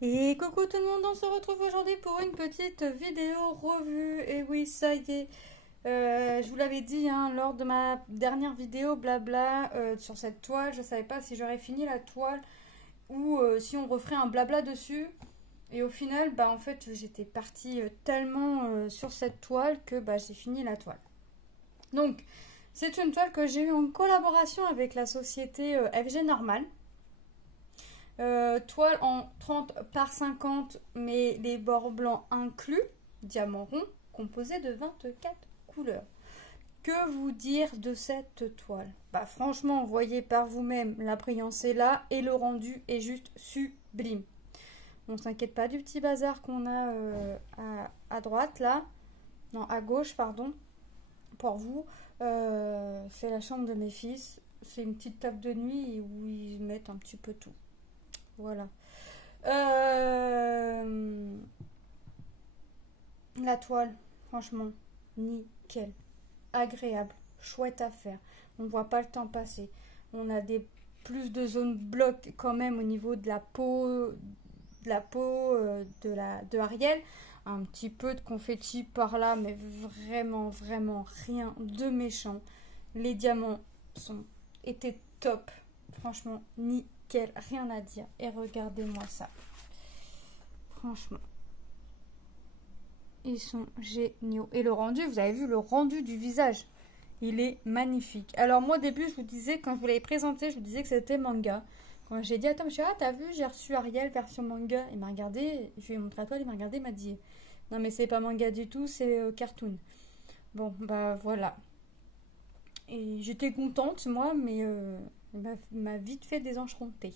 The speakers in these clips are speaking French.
Et coucou tout le monde, on se retrouve aujourd'hui pour une petite vidéo revue. Et oui, ça y est, je vous l'avais dit hein, lors de ma dernière vidéo blabla sur cette toile. Je ne savais pas si j'aurais fini la toile ou si on referait un blabla dessus. Et au final, bah en fait, j'étais partie tellement sur cette toile que bah, j'ai fini la toile. Donc, c'est une toile que j'ai eue en collaboration avec la société FG Normal. Toile en 30 par 50, mais les bords blancs inclus, diamant rond, composé de 24 couleurs. Que vous dire de cette toile? Bah franchement, voyez par vous-même, la brillance est là et le rendu est juste sublime. On s'inquiète pas du petit bazar qu'on a à droite là, non à gauche pardon, pour vous. C'est la chambre de mes fils, c'est une petite table de nuit où ils mettent un petit peu tout. Voilà. La toile, franchement, nickel. Agréable, chouette à faire. On ne voit pas le temps passer. On a plus de zones bloc quand même au niveau de la peau, de Ariel. Un petit peu de confetti par là, mais vraiment, vraiment rien de méchant. Les diamants étaient top. Franchement, nickel, rien à dire. Et regardez-moi ça. Franchement. Ils sont géniaux. Et le rendu, vous avez vu le rendu du visage. Il est magnifique. Alors moi au début, je vous disais, quand je vous l'avais présenté, je vous disais que c'était manga. Quand j'ai dit, attends, monsieur, t'as vu, j'ai reçu Ariel version manga. Il m'a regardé, je lui ai montré à toi, il m'a regardé, il m'a dit, non mais c'est pas manga du tout, c'est cartoon. Bon, bah voilà. Et j'étais contente, moi, mais il m'a vite fait désenchanter.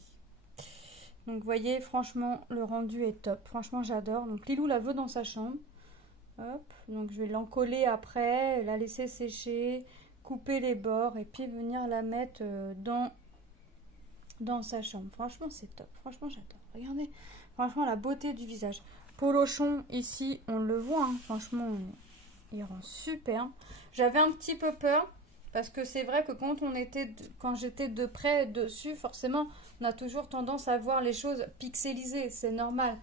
Donc vous voyez, franchement, le rendu est top. Franchement, j'adore. Donc Lilou la veut dans sa chambre. Hop, donc je vais l'encoller après, la laisser sécher, couper les bords et puis venir la mettre dans sa chambre. Franchement, c'est top. Franchement, j'adore. Regardez, franchement, la beauté du visage. Polochon, ici, on le voit. Hein. Franchement, il rend super. J'avais un petit peu peur parce que c'est vrai que quand j'étais de près dessus, forcément, on a toujours tendance à voir les choses pixelisées. C'est normal.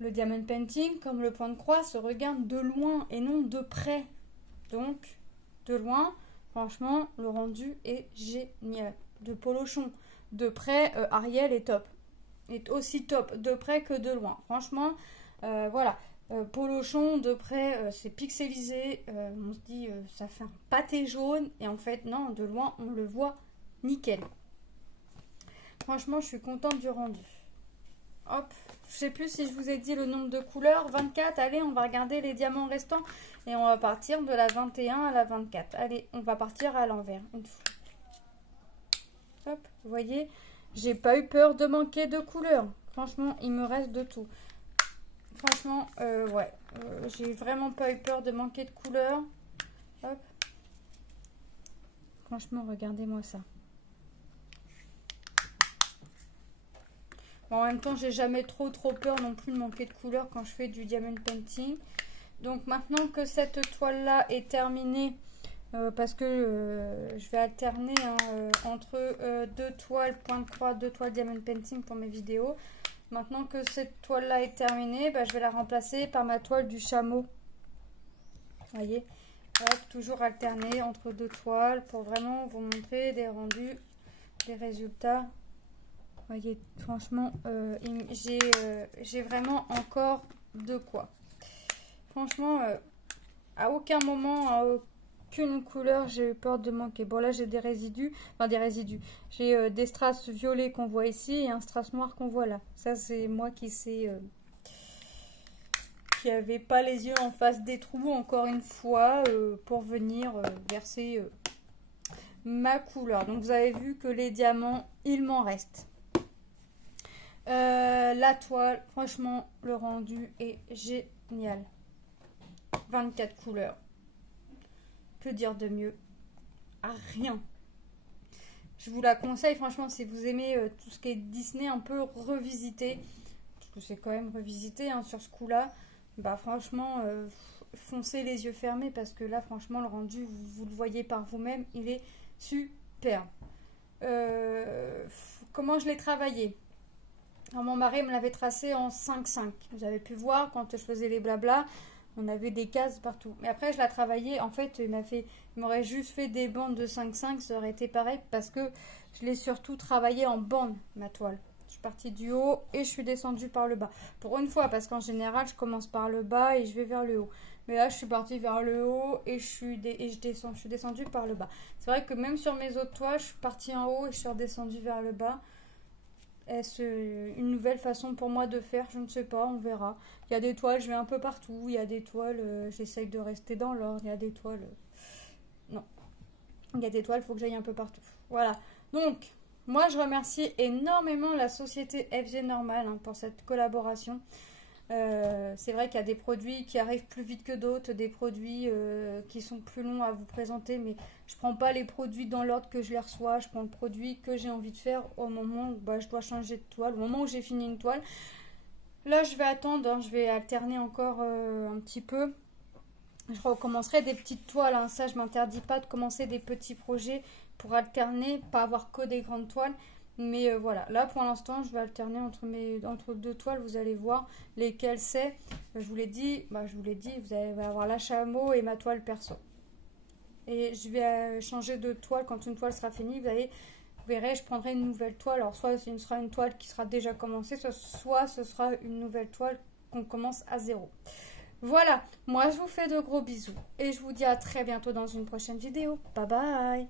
Le diamond painting, comme le point de croix, se regarde de loin et non de près. Donc, de loin, franchement, le rendu est génial. De Polochon, de près, Ariel est top. Est aussi top de près que de loin. Franchement, voilà. Polochon, de près, c'est pixelisé. On se dit, ça fait un pâté jaune. Et en fait, non, de loin, on le voit nickel. Franchement, je suis contente du rendu. Hop, je sais plus si je vous ai dit le nombre de couleurs. 24, allez, on va regarder les diamants restants. Et on va partir de la 21 à la 24. Allez, on va partir à l'envers. Hop, vous voyez, j'ai pas eu peur de manquer de couleurs. Franchement, il me reste de tout. Franchement, ouais, j'ai vraiment pas eu peur de manquer de couleurs. Hop. Franchement, regardez-moi ça. Bon, en même temps, j'ai jamais trop peur non plus de manquer de couleurs quand je fais du diamond painting. Donc maintenant que cette toile là est terminée, parce que je vais alterner hein, entre deux toiles point de croix, deux toiles diamond painting pour mes vidéos. Maintenant que cette toile là est terminée, bah, je vais la remplacer par ma toile du chameau. Vous voyez, hop, toujours alterner entre deux toiles pour vraiment vous montrer des rendus, des résultats. Vous voyez, franchement, j'ai vraiment encore de quoi. Franchement, à aucun moment, à aucune couleur, j'ai eu peur de manquer. Bon, là, j'ai des résidus. Enfin, des résidus. J'ai des strass violets qu'on voit ici et un strass noir qu'on voit là. Ça, c'est moi qui avait pas les yeux en face des trous, encore une fois, pour venir verser ma couleur. Donc, vous avez vu que les diamants, il m'en reste. La toile, franchement, le rendu est génial. 24 couleurs. Que dire de mieux? Rien. Je vous la conseille, franchement, si vous aimez tout ce qui est Disney, un peu revisité. Parce que c'est quand même revisité hein, sur ce coup-là. Bah franchement, foncez les yeux fermés parce que là, franchement, le rendu, vous le voyez par vous-même, il est super. Comment je l'ai travaillé? Alors, mon mari me l'avait tracé en 5-5. Vous avez pu voir quand je faisais les blablas, on avait des cases partout. Mais après, je l'ai travaillé. En fait, il m'aurait juste fait des bandes de 5-5, ça aurait été pareil parce que je l'ai surtout travaillé en bande, ma toile. Je suis partie du haut et je suis descendue par le bas. Pour une fois, parce qu'en général, je commence par le bas et je vais vers le haut. Mais là, je suis partie vers le haut et je suis descendue par le bas. C'est vrai que même sur mes autres toiles, je suis partie en haut et je suis redescendue vers le bas. Est-ce une nouvelle façon pour moi de faire? Je ne sais pas, on verra. Il y a des toiles, je vais un peu partout. Il y a des toiles, j'essaye de rester dans l'ordre. Il y a des toiles, non. Il y a des toiles, il faut que j'aille un peu partout. Voilà. Donc, moi, je remercie énormément la société FG Normal pour cette collaboration. C'est vrai qu'il y a des produits qui arrivent plus vite que d'autres, des produits qui sont plus longs à vous présenter, mais je prends pas les produits dans l'ordre que je les reçois, je prends le produit que j'ai envie de faire au moment où je dois changer de toile, au moment où j'ai fini une toile. Là, je vais attendre, je vais alterner encore un petit peu. Je recommencerai des petites toiles, hein. Ça, je m'interdis pas de commencer des petits projets pour alterner, pas avoir que des grandes toiles. Mais voilà, là pour l'instant, je vais alterner entre deux toiles. Vous allez voir lesquelles c'est. Je vous l'ai dit, vous allez avoir la chameau et ma toile perso. Et je vais changer de toile quand une toile sera finie. Vous verrez, je prendrai une nouvelle toile. Alors soit ce sera une toile qui sera déjà commencée, soit ce sera une nouvelle toile qu'on commence à zéro. Voilà, moi je vous fais de gros bisous et je vous dis à très bientôt dans une prochaine vidéo. Bye bye!